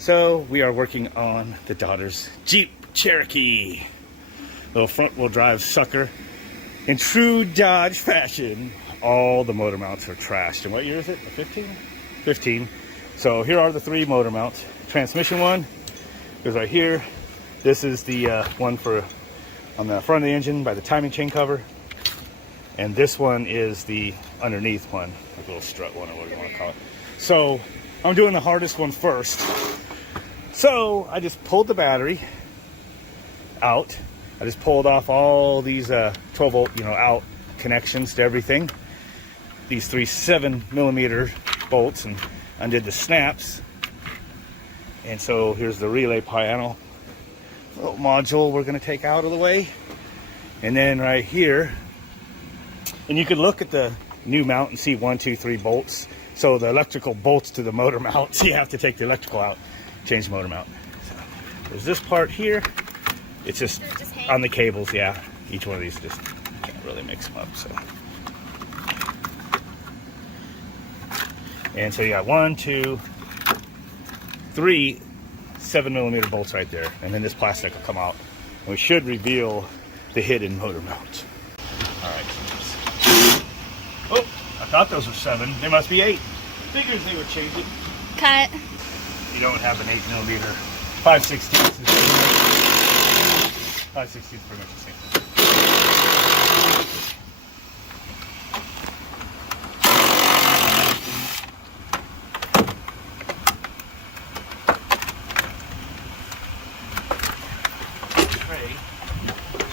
So we are working on the daughter's Jeep Cherokee. Little front wheel drive sucker. In true Dodge fashion, all the motor mounts are trashed. And what year is it? 15? 15. So here are the 3 motor mounts. Transmission one is right here. This is the one for on the front of the engine by the timing chain cover. And this one is the underneath one, like a little strut one or whatever you want to call it. So I'm doing the hardest one first. So I just pulled the battery out. I just pulled off all these 12 volt, out connections to everything. These 3 7mm bolts, and undid the snaps. And so here's the relay panel, little module we're going to take out of the way. And then right here, and you can look at the new mount and see 1, 2, 3 bolts. So the electrical bolts to the motor mount, so you have to take the electrical out, change the motor mount. So there's this part here. It's just on the cables, yeah. Each one of these just can't really mix them up. So, and so you got 1, 2, 3 7mm bolts right there, and then this plastic will come out, and we should reveal the hidden motor mount. All right. Oh, I thought those were 7. They must be 8. Figures they would change it. Cut. You don't have an 8mm. 5/16. 5/16 is pretty much the same.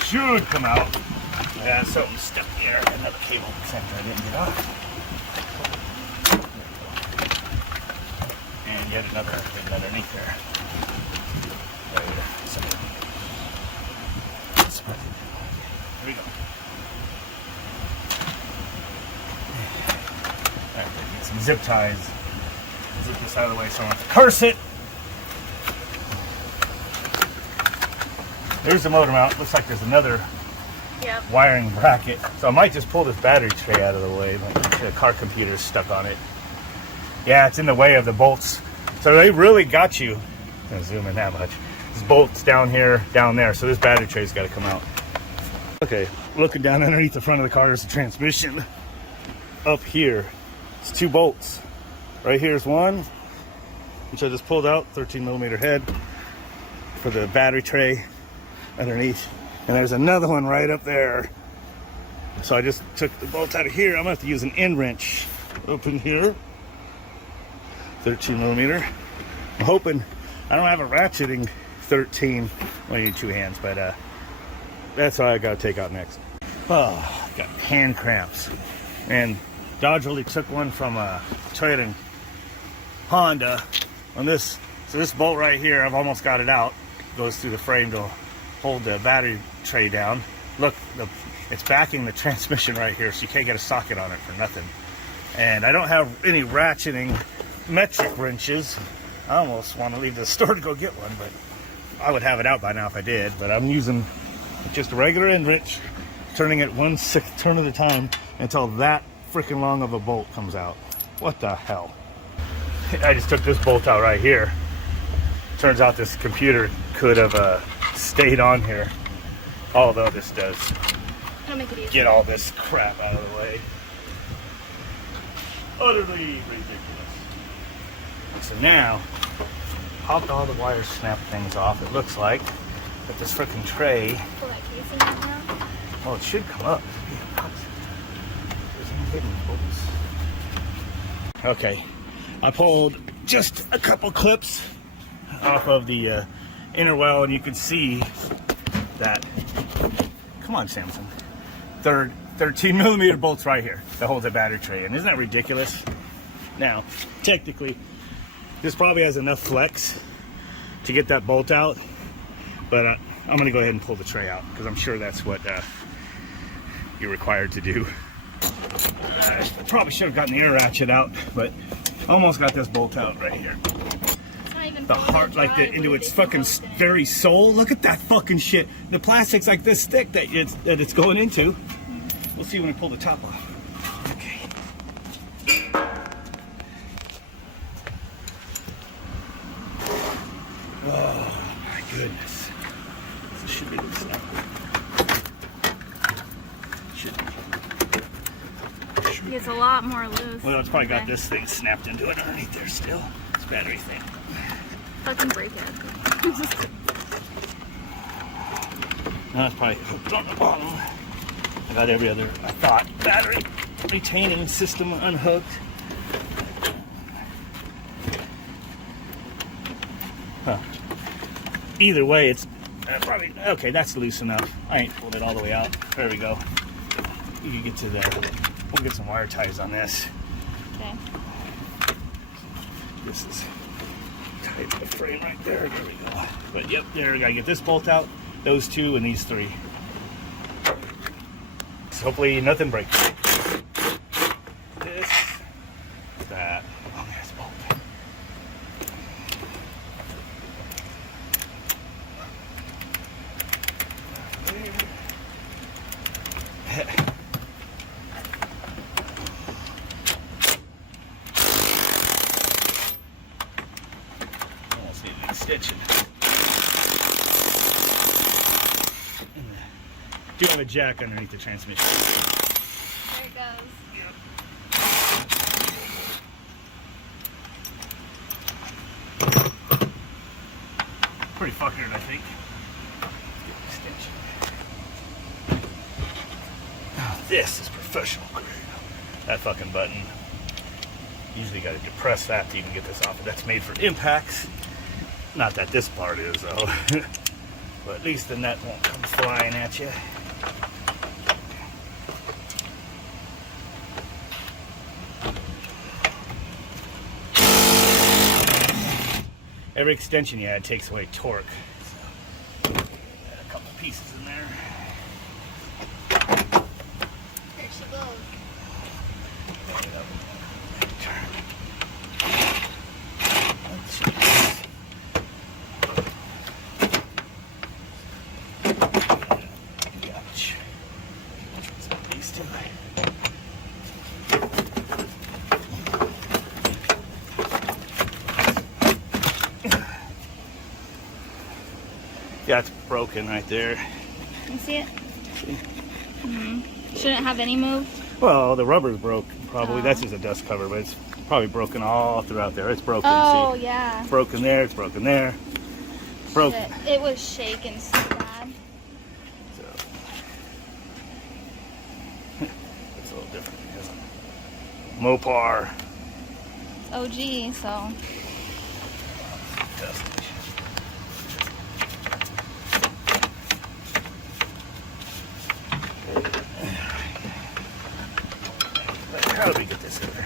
Should come out. Yeah, something stuck there. Another cable center I didn't get off. And yet another thing underneath there. Right here. Here we go. Alright, get some zip ties. Zip this out of the way so I don't have to curse it. There's the motor mount. Looks like there's another wiring bracket. So I might just pull this battery tray out of the way. The car computer's stuck on it. Yeah, it's in the way of the bolts. So they really got you. I'm gonna zoom in that much. This bolt's down here, down there. So this battery tray's got to come out. Okay, looking down underneath the front of the car is the transmission. Up here, it's 2 bolts. Right here's one, which I just pulled out, 13mm head for the battery tray. Underneath, and there's another one right up there. So I just took the bolt out of here. I'm gonna have to use an end wrench. Open here, 13mm. I'm hoping I don't have a ratcheting 13. Well, you need 2 hands, but that's what I gotta take out next. Oh, got hand cramps, and Dodge really took one from Toyota and Honda on this. So this bolt right here, I've almost got it out. Goes through the frame to hold the battery tray down. Look, it's backing the transmission right here, so you can't get a socket on it for nothing. And I don't have any ratcheting metric wrenches. I almost want to leave the store to go get one, but I would have it out by now if I did. But I'm using just a regular end wrench, turning it 1/6 turn at a time until that freaking long of a bolt comes out. What the hell? I just took this bolt out right here. Turns out this computer could have stayed on here, although this does get all this crap out of the way. Utterly ridiculous. So now, popped all the wire snap things off. It looks like that this freaking tray. Pull that casing out now? Well, it should come up. There's some hidden bolts. Okay, I pulled just a couple clips off of the inner well, and you can see that, come on Samson, 13mm bolts right here that holds the battery tray in. Isn't that ridiculous? Now, technically, this probably has enough flex to get that bolt out, but I'm going to go ahead and pull the tray out because I'm sure that's what you're required to do. I probably should have gotten the inner ratchet out, but almost got this bolt out right here. The heart, like into its fucking very soul. Look at that fucking shit. The plastic's like this thick that it's going into. We'll see when we pull the top off. Okay. Oh my goodness. This should be loosened up. Should be. It's a lot more loose. Well, it's probably got this thing snapped into it underneath there still. It's a battery thing. Fucking break it. No, it's probably hooked on the bottom. I got every other, I thought, battery retaining system unhooked. Huh. Either way, it's probably, okay, that's loose enough. I ain't pulled it all the way out. There we go. You can get to the, we'll get some wire ties on this. Okay. This is tight to the frame right there. There we go. But yep, there, I gotta get this bolt out, those two, and these three. So hopefully nothing breaks. This, that. Oh, there's a bolt. Almost need an extension. Do have a jack underneath the transmission. There it goes. Yep. Pretty fucking, I think. Let's get an extension. Oh, this is professional grade. That fucking button. Usually got to depress that to even get this off. That's made for impacts. Not that this part is though. But at least the net won't come flying at you. Every extension you add takes away torque. So, add a couple pieces in there. There she goes. Turn. Gotcha. These two. Yeah, it's broken right there. You see it? Shouldn't have any move. Well, the rubber's broke. Probably. Oh. That's just a dust cover, but it's probably broken all throughout there. It's broken. Oh, see? yeah. It's broken there. It's broken there. Broken. It was shaking so bad. So, it's a little different because Mopar. It's OG, so. Dust. How do we get this in there?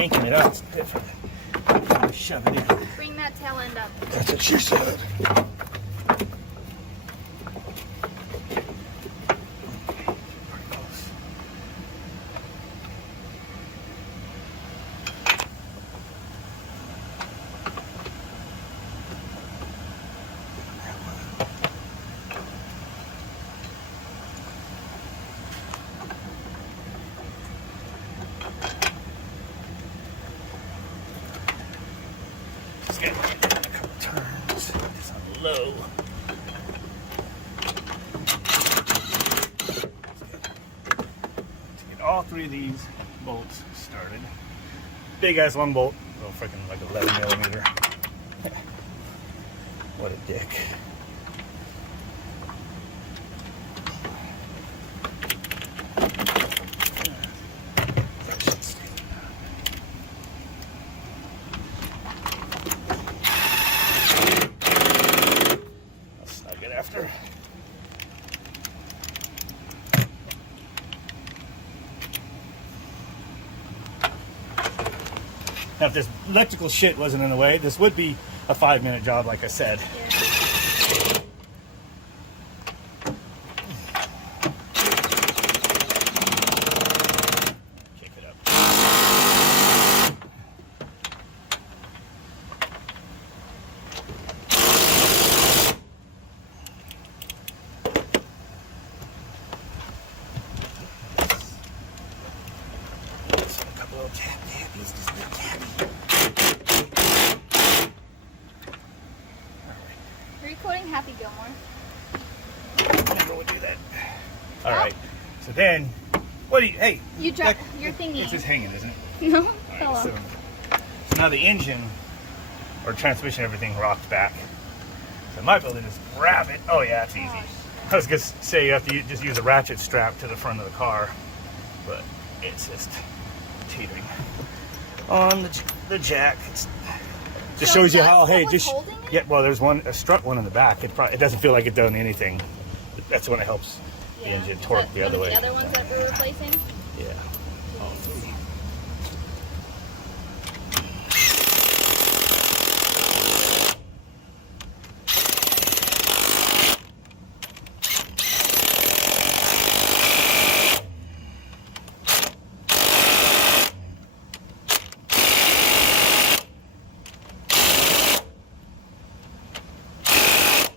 Yanking it out is different. Shove it in. Bring that tail end up. That's what she said. Just get a couple turns. It's on low. To get all three of these bolts started. Big ass one bolt. Oh, freaking like 11 millimeter. What a dick. After. Now, if this electrical shit wasn't in the way, this would be a 5-minute job, like I said. Yeah. Kick it up. A couple of tap He's just a cat. Are you quoting Happy Gilmore? Never would do that. All right. So then, what do you? Hey, You dropped your thingy. it's just hanging, isn't it? No, All fell right, off. so now the engine or transmission, everything rocked back. So I might be able to just grab it. Oh yeah, it's easy. Oh, I was gonna say you have to just use a ratchet strap to the front of the car, but it's just teetering on the jack. It's just So shows you that's how. what Hey, was just holding it? yeah. Well, there's a strut one in the back. It doesn't feel like it done anything. That's when it helps the engine torque Is that the other one way. of the other ones that we're replacing? Yeah. All three.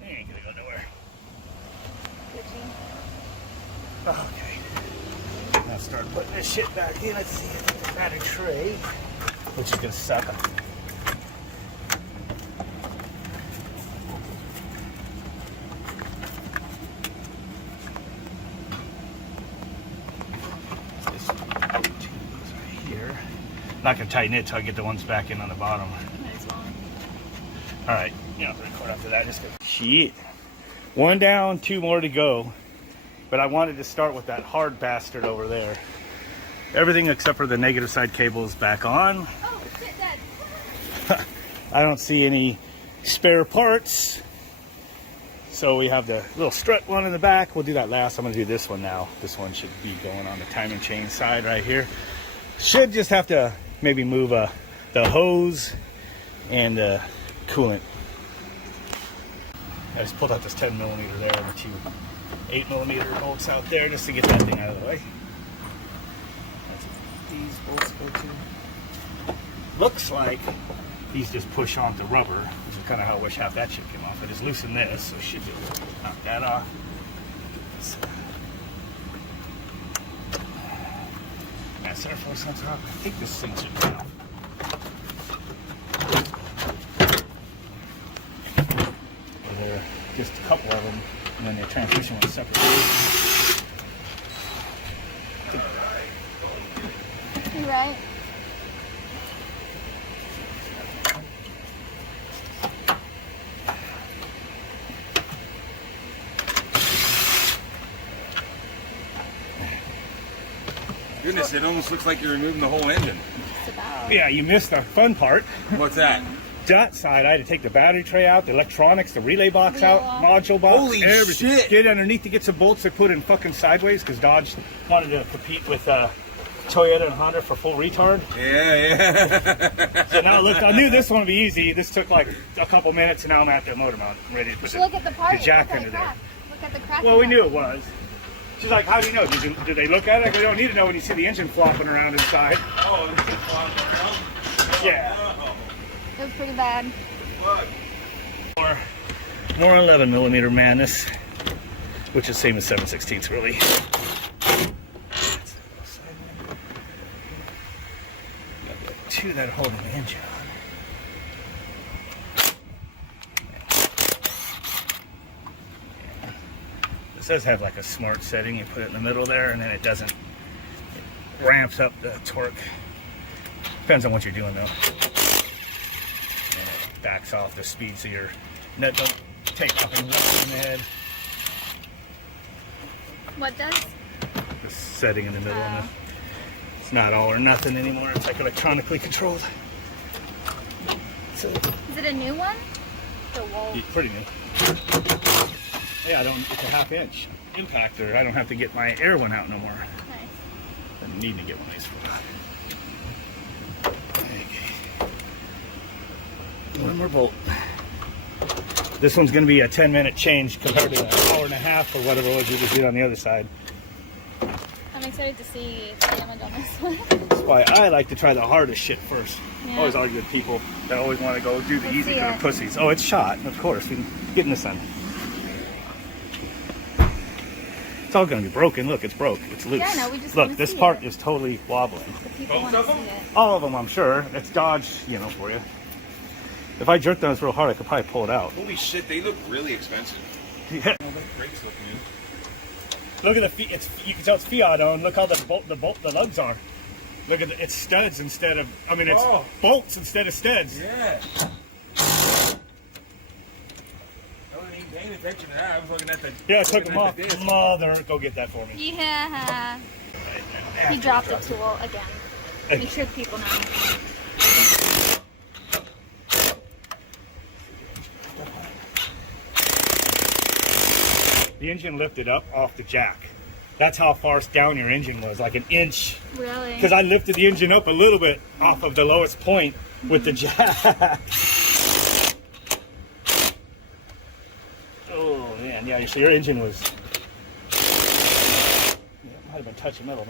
Ain't gonna go nowhere. Okay. Now start putting this shit back in. Let's see if the battery tray, which is gonna suck. This two goes right here. Not gonna tighten it till I get the ones back in on the bottom. Might as well. All right, yeah, record after that. Just go. Shit. One down, two more to go. But I wanted to start with that hard bastard over there. Everything except for the negative side cable is back on. Oh, shit, Dad. I don't see any spare parts. So we have the little strut one in the back. We'll do that last. I'm gonna do this one now. This one should be going on the timing chain side right here. Should just have to maybe move the hose and the coolant. I just pulled out this 10 millimeter there and the two 8 millimeter bolts out there just to get that thing out of the way. That's what these bolts go to. Looks like these just push onto rubber, which is kind of how I wish half that shit came off. I just loosened this, so I should be able to knock that off. That's our first sensor off. I think this thing should be off. There are just a couple of them, and then the transmission was separate. You're right. Goodness, it almost looks like you're removing the whole engine. It's about. Yeah, you missed the fun part. What's that? That side, I had to take the battery tray out, the electronics, the relay box Relay out, box. module box, Holy everything. shit. Get underneath to get some bolts they put in fucking sideways because Dodge wanted to compete with Toyota and Honda for full retard. Yeah. So now look, I knew this one would be easy. This took like a couple minutes, and now I'm at the motor mount. I'm ready to put Look at the part. the jack Look at under the there. crack. Look at the crack. Well, we in knew that. it was. She's like, how do you know? Did they look at it? I go, you don't need to know when you see the engine flopping around inside. Oh, this is fun. Yeah. It was pretty bad. What? More 11 millimeter madness, which is same as 7/16 really. Got the two that are holding the engine on. It says have like a smart setting. You put it in the middle there, and then it doesn't. It ramps up the torque. Depends on what you're doing though. And it backs off the speed so your nut don't take off and whack in the head. What does? The setting in the middle. And it's not all or nothing anymore. It's like electronically controlled. So Is it a new one? The wall. it's pretty new. Yeah, it's a 1/2 inch impactor. I don't have to get my air one out no more. Nice. I need to get one of these for that. One more bolt. This one's going to be a 10-minute change compared to an hour and a half or whatever it was you just did on the other side. I'm excited to see the damage on this one. That's why I like to try the hardest shit first. Yeah. Always argue with people that always want to go do the Let's easy see for the it. pussies. Oh, it's shot, of course. We can get in the sun. It's all going to be broken. Look, it's broke. It's loose. Yeah, no, we just Look, wanna this see part it. is totally wobbling. The people want to see it. All of them, I'm sure. It's Dodge, you know, for you. If I jerked on this real hard, I could probably pull it out. Holy shit, they look really expensive. Yeah. Oh, the brakes look new. Look at the you can tell it's Fiat on. Look how the lugs are. Look at it's studs instead of it's bolts instead of studs. Yeah. I wasn't even paying attention to that. I was looking at the. Yeah, I took them off. the disc. Mother, go get that for me. Yeah. He dropped the tool again. Make sure the people know. The engine lifted up off the jack. That's how far down your engine was, like an inch. Really? Because I lifted the engine up a little bit off of the lowest point with the jack. Oh man, yeah. So your engine was. Yeah, it might have been touching metal.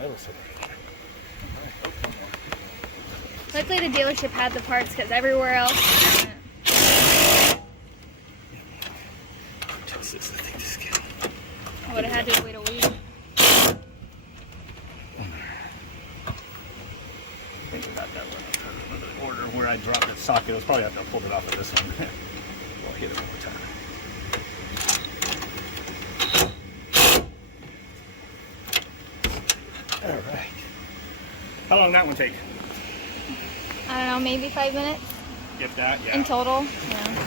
Luckily, the dealership had the parts because everywhere else. I would have had to wait a week. I think about that one. Another order where I dropped the socket. It was probably after I pulled it off of this one. We'll hit it one more time. All right. How long did that one take? I don't know, maybe 5 minutes If that, yeah. in total. Yeah.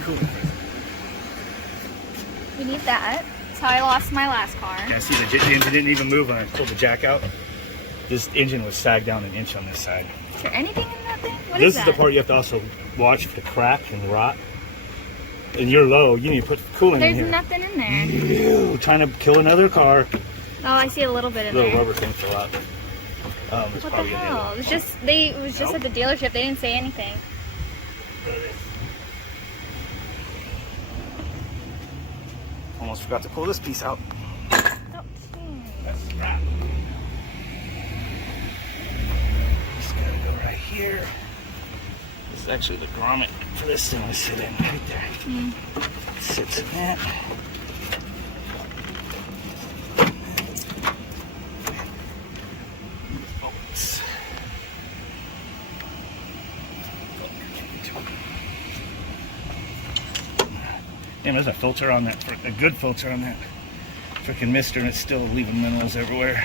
Cool. We need that. That's how I lost my last car. Yeah, see, the engine didn't even move when I pulled the jack out. This engine was sagged down an inch on this side. Is there anything in that thing? What This is is that? the part you have to also watch for the crack and rot. And you're low. You need to put cooling There's in here. nothing in there. Ew, trying to kill another car. Oh, I see a little bit in Little there. rubber thing fell out. It's What the probably gonna hell? hit It was just it was just at the dealership. They didn't say anything. Almost forgot to pull this piece out. Oh, That's the strap. Just gotta go right here. This is actually the grommet for this thing to sit in right there. Sits in that. Bolts. Damn, there's a filter on that, a good filter on that freaking mister, and it's still leaving minerals everywhere.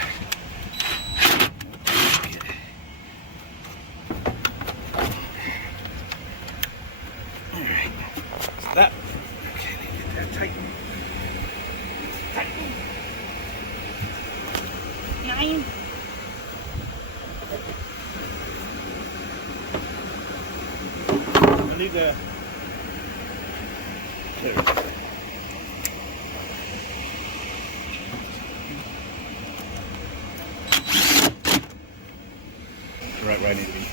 Alright, so that, okay, I need to get that tightened. Nine. I need the. There we go. Right where I need to be.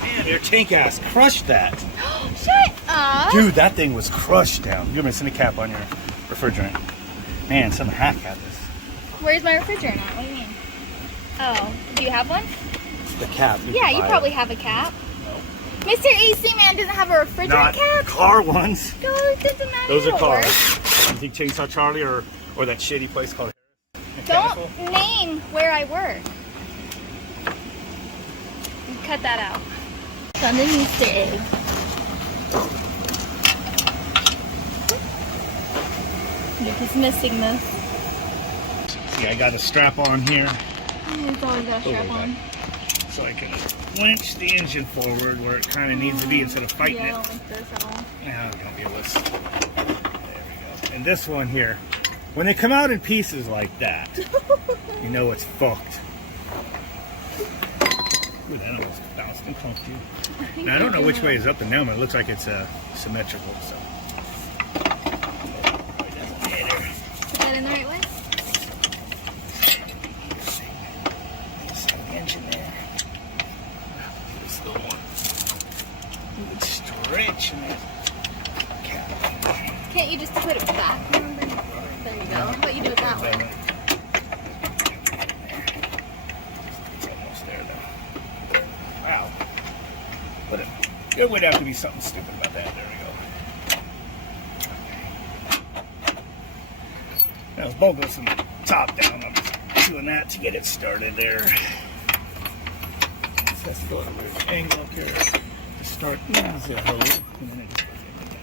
Man, their tank ass crushed that. Shut up. Dude, that thing was crushed down. You're missing a cap on your refrigerant. Man, some hack got this. Where's my refrigerant at? What do you mean? Oh, do you have one? The cap. Yeah, you probably have a cap. Mr. AC Man doesn't have a refrigerant Not cap. car ones. Those doesn't matter. Those are cars. You think Chainsaw Charlie or that shitty place called Mechanical? Don't name where I work. Cut that out. Found an Easter egg. Nick is missing this. See, I got a strap on here It's always got a strap on. so I can winch the engine forward where it kind of needs to be instead of fighting Yeah, I it. don't like this at all. Now I'm gonna be able to. There we go. And this one here, when they come out in pieces like that, you know it's fucked. Ooh, that almost bounced and clunked you. Now I don't know which way is up and down, but it looks like it's symmetrical. So. Is that in the right way? Engine there. This little one. You would stretch in that cap. Can't you just put it back? There you go. How about you do it that way? It's almost there though. Wow. But there would have to be something stupid about that. There we go. Now it's both goes from the top down. I'm just doing that to get it started there. So let's go to the angle up here to start the hose, and then it just goes like that.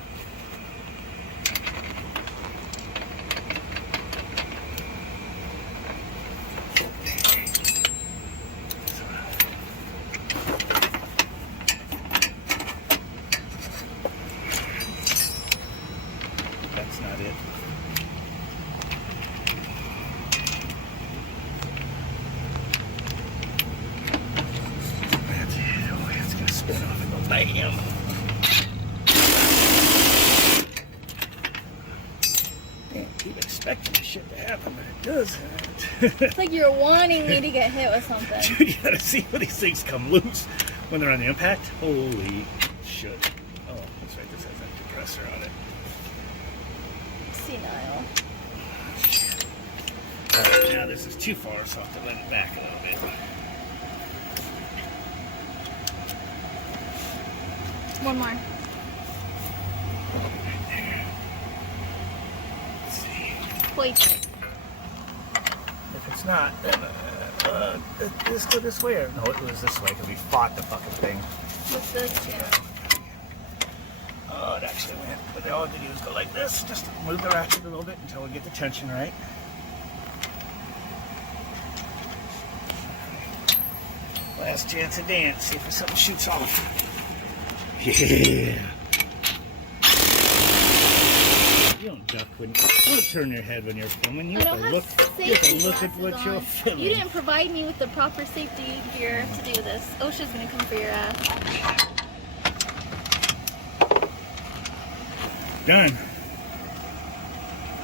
That's not it. That's it. Oh, it's gonna spin off and go bam. Can't keep expecting this shit to happen, but it doesn't. It's like you're wanting me to get hit with something. Dude, you gotta see when these things come loose when they're on the impact. Holy shit. Oh, that's right. This has that depressor on it. Senile. Alright, now this is too far, so I'll have to let it back a little bit. One more. Right there. Let's see. Place it. If it's not, then let's go this way. Or, no, it was this way because we fought the fucking thing. What's this? Yeah. Oh, it actually went. But all I did was go like this, just move the ratchet a little bit until we get the tension right. Last chance to dance, see if something shoots off. Yeah. You don't duck when you don't turn your head when you're filming. You I have don't to have look. You have safety to look at glasses what you're on. filming. You didn't provide me with the proper safety gear to do this. OSHA's gonna come for your ass. Done.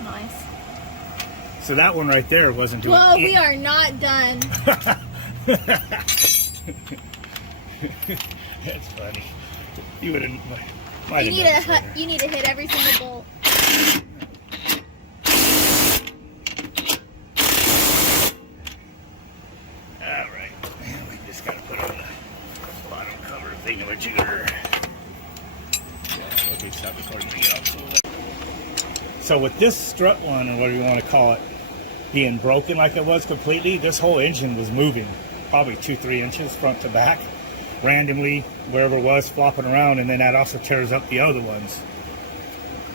Nice. So that one right there wasn't doing. Well, we are not done. That's funny. You would have. You need to hit every single bolt. All right. And we just got to put on the bottom cover thingamajigger. Okay, stop recording to get off. So with this strut one, or whatever you want to call it, being broken like it was completely, this whole engine was moving probably 2-3 inches front to back, randomly wherever it was, flopping around, and then that also tears up the other ones.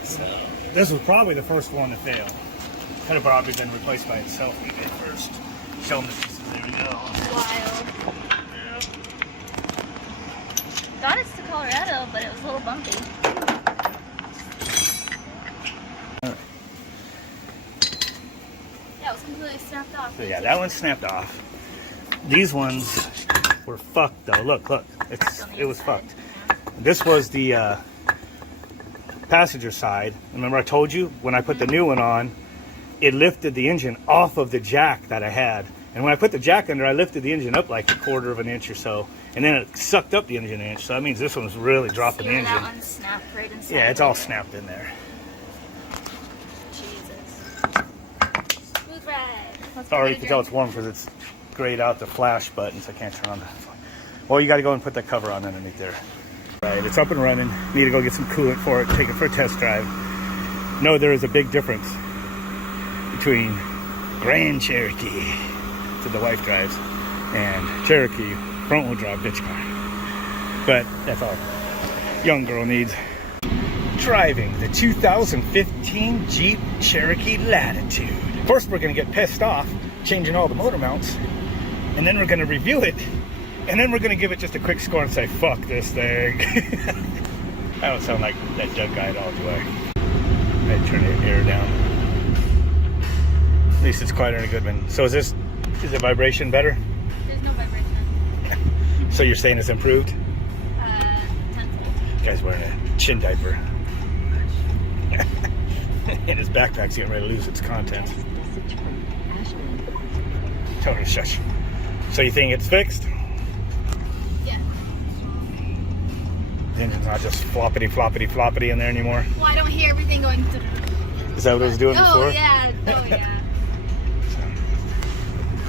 So this was probably the first one to fail. Could have probably been replaced by itself when we did first. Show them the pieces. There we go. Wild. Got us to Colorado, but it was a little bumpy. Yeah, it was completely snapped off. So yeah, that one snapped off. These ones were fucked though. Look, it was fucked. This was the passenger side. Remember I told you when I put the new one on, it lifted the engine off of the jack that I had. And when I put the jack under, I lifted the engine up like 1/4 of an inch or so, and then it sucked up the engine an inch. So that means this one's really dropping the engine. That one snapped right inside. Yeah, it's all snapped in there. Jesus. Smooth ride. Sorry, you can tell it's warm because it's grayed out the flash buttons. I can't turn on the. Well, you got to go and put that cover on underneath there. Right, it's up and running. Need to go get some coolant for it. Take it for a test drive. No, there is a big difference between Grand Cherokee, that the wife drives, and Cherokee front-wheel drive bitch car. But that's all young girl needs. Driving the 2015 Jeep Cherokee Latitude. First, we're going to get pissed off changing all the motor mounts, and then we're going to review it, and then we're going to give it just a quick score and say, fuck this thing. I don't sound like that Doug guy at all, do I? I turn the air down. At least it's quieter than a good one. So is the vibration better? There's no vibration. So you're saying it's improved? Tenfold. The guy's wearing a chin diaper. And his backpack's getting ready to lose its contents. Tell her to shush. So you think it's fixed? Yeah. The engine's not just floppity in there anymore? Well, I don't hear everything going. Is that what it was doing before? Oh yeah.